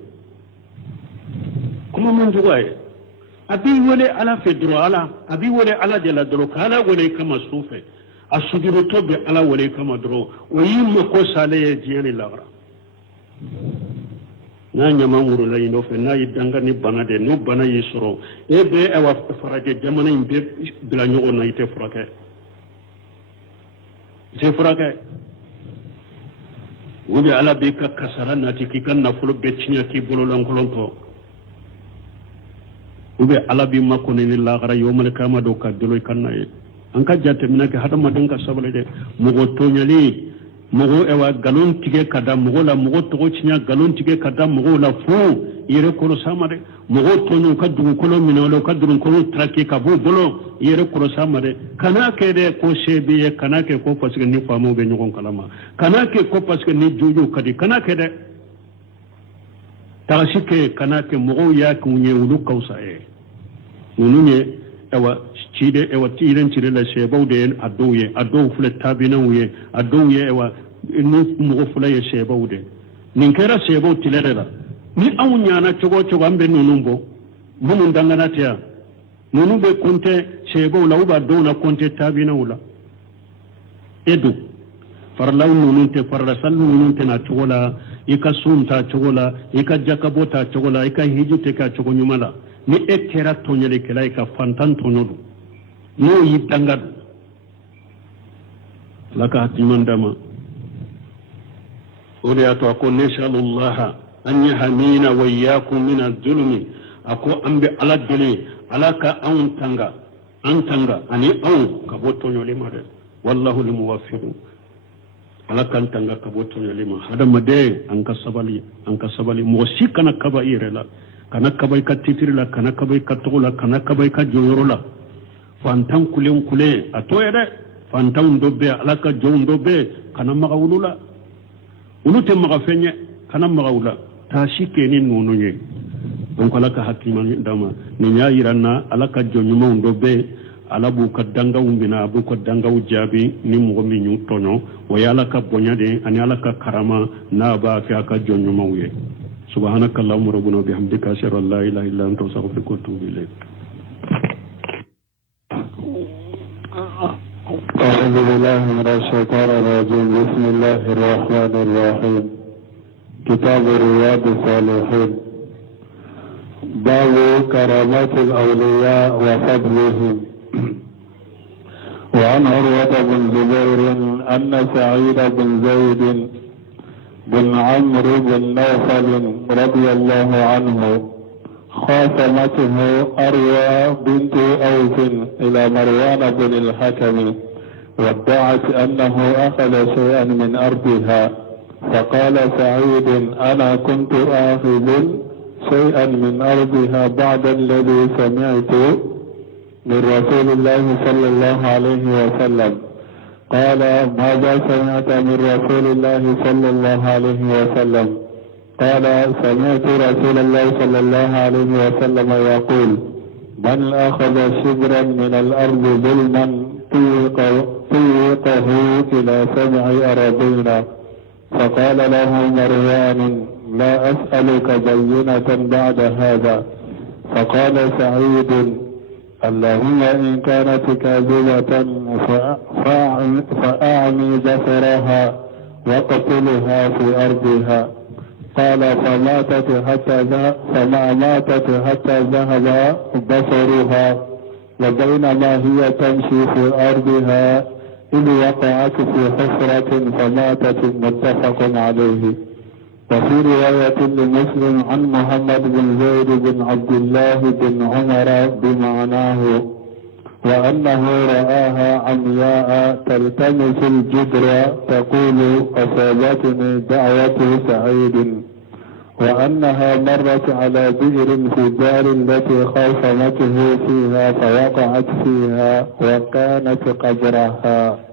kuma man jugo ay abi wole ala fedro ala abi wole ala de la dro kala wole kama sufe asujudu to be ala wole kama dro o yimmo ko sale jeni lawra na nyama nguru la yino fe na yidanga ni banade no bana yisoro e be e wa faraje jamana imbe bila nyogo na ite frake je frake wudi ala be ka kasara na ti kikan na fulo be chinya ki bolo lankolonto ube ala bi makko ni la gara yomal kama do ka dolo kanna e an ka jatte minake hada madanka sabale de mugo tonyali mugo ewa galon tige kada mugo la mugo to chinya galon tige kada mugo la fu yere ko samade mugo tonyo ka dugu kolo minolo ka dugu kolo trake ka bo bolo yere ko samade kana ke de ko shebe kana ke ko parce que ni famo be nyon kalama kana ke ko parce que ni jojo kadi kana ke de tashike kana ke mugo ya kunye ulu kausa e nunye ewa cide ewa tiren cire la shebau de adow fule tabina wuye adow ye ewa ni mugo fule ye shebau de nin kera shebau tilere la ni awunya na chogo ambe nunumbo mumun dangana tia nunumbe konte shebau la uba do na konte tabina wula edu farlaw nununte farla sal nununte na chogola ika sunta chogola ika jakabota chogola ika hijute ka chogo nyumala ni ekera tonyele kela ka fantan tonyodu no yitanga laka hatimandama ode ato ko nashallallahu an yahmina wa iyyakum min az-zulmi ako ambe ala dele alaka antanga ani an ka botonyole made wallahu limuwaffiq alaka antanga ka botonyole ma hada made an ka sabali mo sikana kaba irela kana kabay ka titirila kana kabay ka togola kana kabay ka joyorola fantan kulen kule atoyede fantan dobbe alaka jon dobbe kana magawulula ulute magafenye kana magawula tashike ni nononye donc alaka hakimani dama ni nyayiranna alaka jonyuma dobbe alabu ka danga umbina abu ko danga ujabi ni mo mi nyu tonyo wayala ka bonyade ani alaka karama na ba fi aka jonyuma uye سبحانك اللهم ربنا وبحمدك أشهد أن لا إله إلا أنت أستغفرك وأتوب إليك. أعوذ بالله من الشيطان الرجيم. بسم الله الرحمن الرحيم. كتاب رياض الصالحين. باب كرامات الأولياء وفضلهم. وعن عروة بن زبير أن سعيد بن زيد بن عمرو بن نوفل رضي الله عنه خاصمته أروى بنت أوف إلى مروان بن الحكم وادعت أنه أخذ شيئا من أرضها فقال سعيد أنا كنت آخذ شيئا من أرضها بعد الذي سمعت من رسول الله صلى الله عليه وسلم. قال ماذا سمعت من رسول الله صلى الله عليه وسلم؟ قال سمعت رسول الله صلى الله عليه وسلم يقول من أخذ شبرا من الأرض ظلما طيقه إلى 7 أراضين. فقال له مروان لا أسألك بينة بعد هذا. فقال سعيد اللهم إن كانت كاذبة فأعمي ظفرها واقتلها في أرضها. قال فما ماتت حتى ذهب بصرها، وبينما هي تمشي في أرضها إذ وقعت في حفرة فماتت. متفق عليه. وفي رواية لمسلم عن محمد بن زيد بن عبد الله بن عمر بمعناه، وأنه رآها عمياء تلتمس الجدر تقول أصابتني دعوة سعيد، وأنها مرت على بئر في الدار التي خاصمته فيها فوقعت فيها وكانت قبرها.